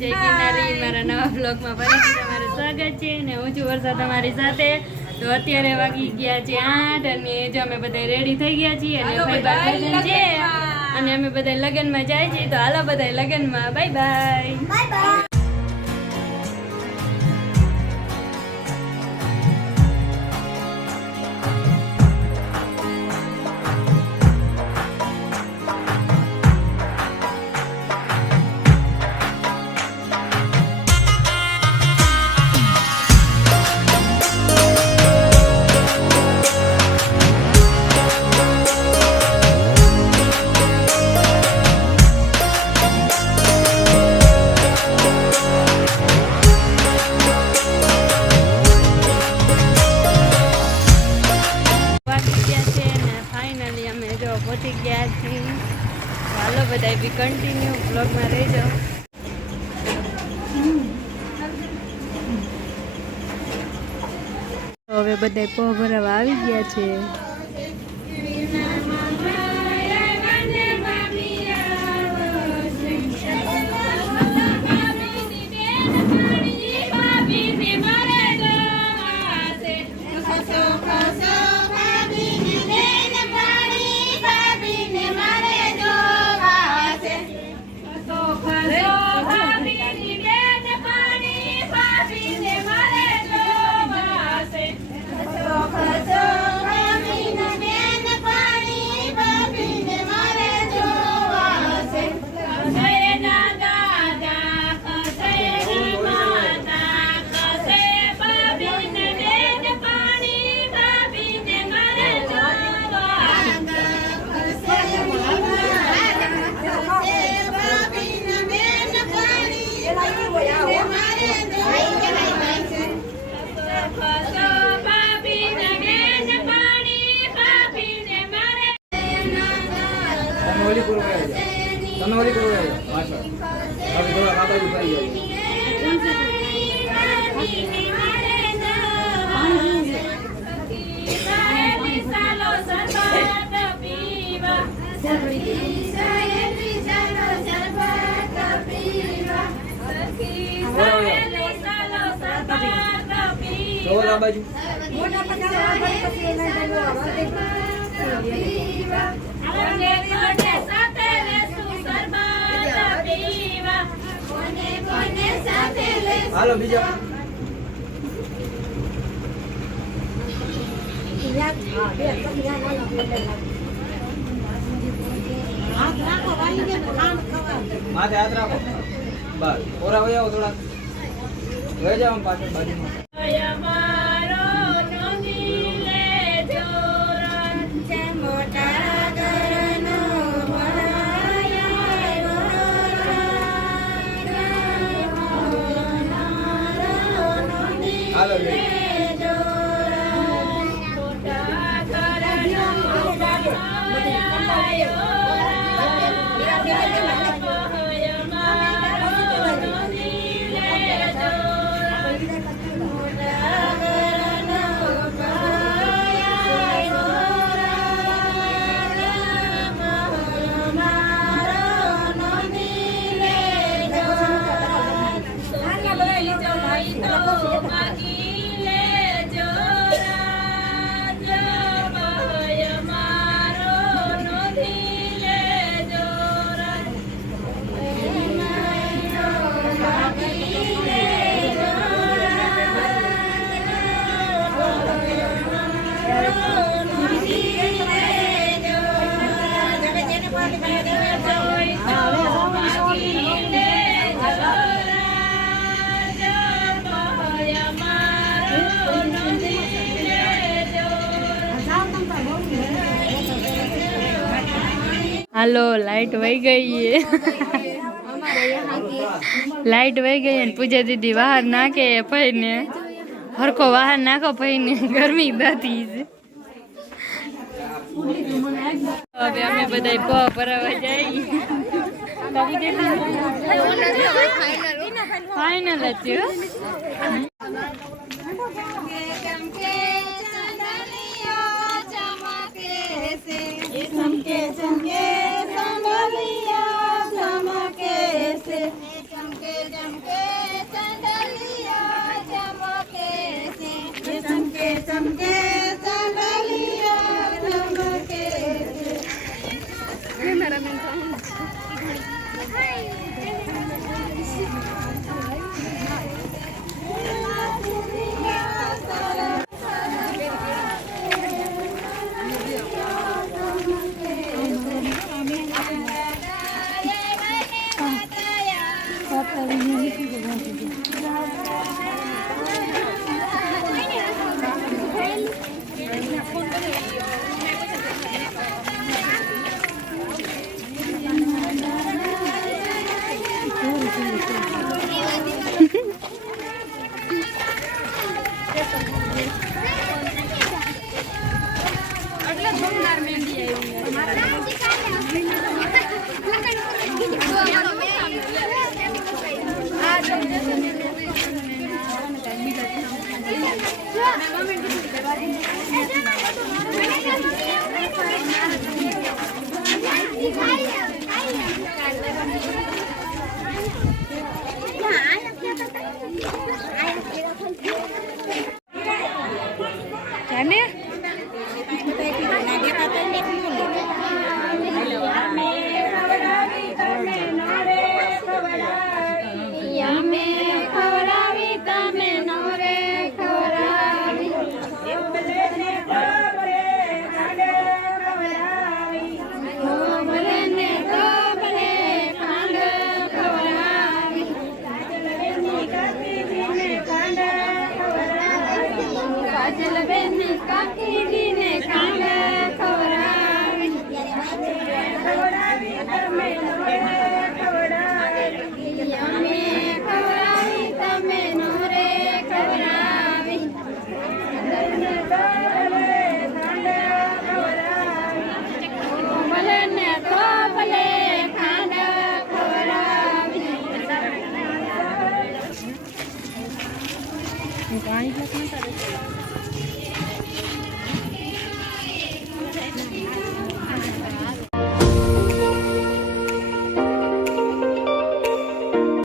જય કિનારી મારા નવા બ્લોગમાં ફરીથી તમારું સ્વાગત છે અને હું છું વર્ષા તમારી સાથે। તો અત્યારે વાગી ગયા છે 8 અને જો અમે બધા રેડી થઈ ગયા છીએ અને ભાઈ લગ્ન છે અને અમે બધા લગ્નમાં જાય છીએ। તો હાલો બધા લગ્નમાં, બાય બાય બાય બાય। पहुंची गया थी। हालो बधाई भी कंटिन्यू ब्लॉग में रही जाओ। હવે બધાય પોહ ભરાવા આવી ગયા છે। હાલો બીજો માથે હાથ રાખો બસ ઓરા વહી આવો થોડા વહી જાઓ પાછળ બાજુમાં હાલો હાલો લાइट वही गई है। लाइट वही गई है। पूजा दीदी बाहर नाखे भाई ने हरको बाहर नाखो भाई ने गर्मी दाती है। अबे हमें बधाई पोह भरावा जाई। फाइनल है चमके चमके संभलिया चमके से चमके चमके 60 લાખ નતા રહેતા.